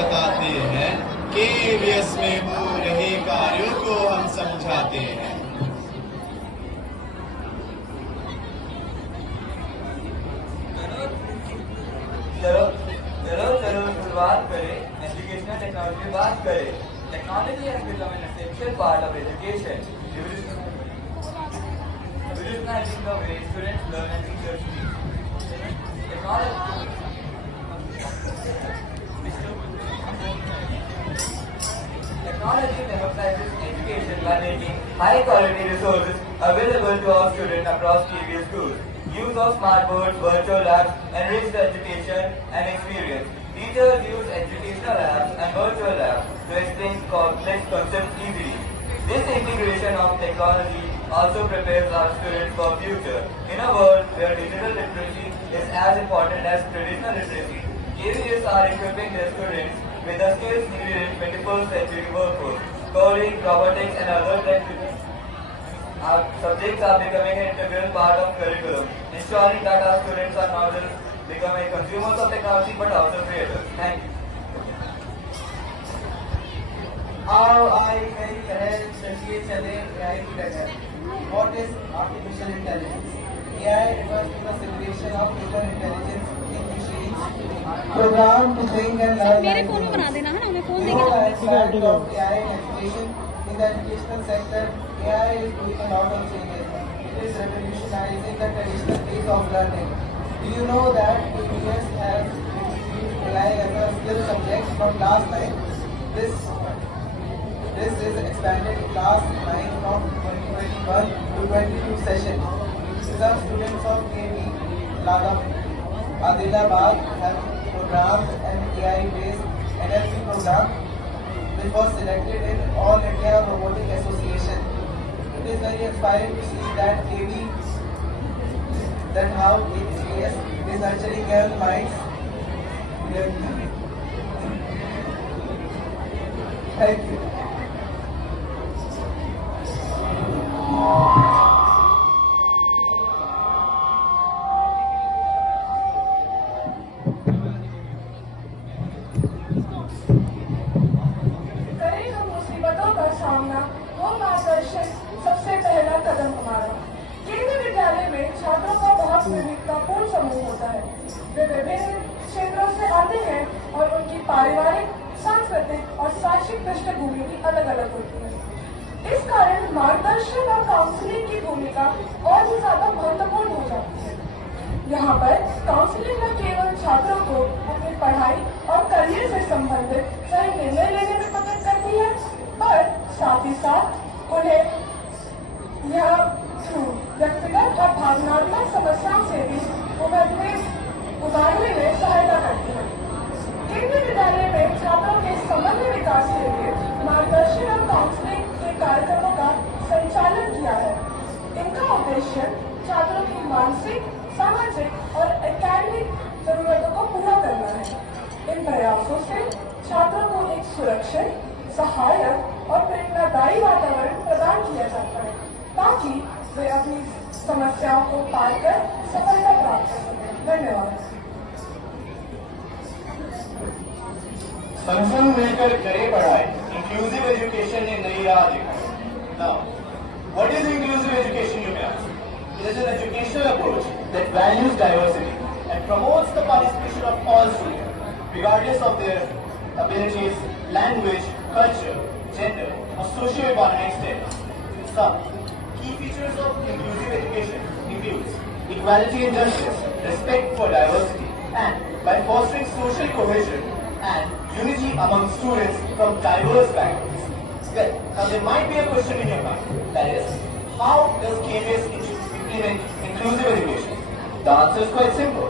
बताते हैं, KVS में हो रहे कार्यों को हम समझाते हैं। चलो चलो चलो शुरुआत करें, एजुकेशनल टेक्नोलॉजी की बात करें। Technology has become an essential part of education, revolutionizing the way students learn and teachers teach. Technology democratizes education by making high-quality resources available to all students across KVS schools. Use of smart boards, virtual labs enrich the education and experience. Teachers use educational apps and virtual labs to explain complex concepts easily. This integration of technology also prepares our students for future. In a world where digital literacy is as important as traditional literacy, KVS are equipping their students with the skills needed in 21st century workforce. Coding, robotics and other tech subjects are becoming an integral part of curriculum, ensuring that our students are not just becoming consumers of technology but also creators. Thank you. आओ आई गई कहे चलिए चले AI की डगर. What is artificial intelligence? AI refers to the simulation of human intelligence in machines programmed to think and learn. मेरे phone में बना देना है ना, मैं phone AI in education. In the educational sector, AI is doing a lot of changes. It is revolutionizing the traditional ways of learning. Do you know that KVS has introduced AI as a skill subject from class 9? This is expanded to class 9 from 2021 to 22 session. Some students of KV, Ladam, Adilabad have programmed an AI-based NLP program which was selected in All India Robotic Association. It is very inspiring to see that KV, that how KVS is nurturing young minds. Thank you. सबसे पहला कदम हमारा केंद्रीय विद्यालय में छात्रों का बहुत विविधतापूर्ण समूह होता है। वे विभिन्न क्षेत्रों से आते हैं और उनकी पारिवारिक, सांस्कृतिक और शैक्षिक पृष्ठभूमि भी अलग अलग होती है। इस कारण मार्गदर्शन और काउंसलिंग की भूमिका और भी ज्यादा महत्वपूर्ण हो जाती है। यहाँ पर काउंसलिंग न केवल छात्रों को अपनी पढ़ाई और करियर से संबंधित सही निर्णय लेने में मदद करती है, पर साथ ही साथ उन्हें यह व्यक्तिगत और भावनात्मक समस्याओं से भी उबारने में सहायता करती है। केंद्रीय विद्यालय में छात्रों के समग्र विकास के लिए मार्गदर्शन और काउंसलिंग के कार्यक्रमों का संचालन किया है। इनका उद्देश्य छात्रों की मानसिक, सामाजिक और एकेडमिक जरूरतों को पूरा करना है। इन प्रयासों से छात्रों को एक सुरक्षित, सहायक और प्रेरणादायी वातावरण प्रदान किया जाता है ताकि वे अपनी समस्याओं को पार कर सफलता प्राप्त कर सकें। धन्यवाद। संगठन मिलकर करे पढ़ाई, इंक्लूसिव एजुकेशन ने नई राह दिखाई। Now, what is inclusive education, you may ask? It is an educational approach that values diversity and promotes the participation of all students, regardless of their abilities, language, culture, gender, or socio-economic status. Some key features of inclusive education includes equality and justice, respect for diversity, and by fostering social cohesion and unity among students from diverse backgrounds. Well, now there might be a question in your mind, that is, how does KVS implement inclusive education? The answer is quite simple.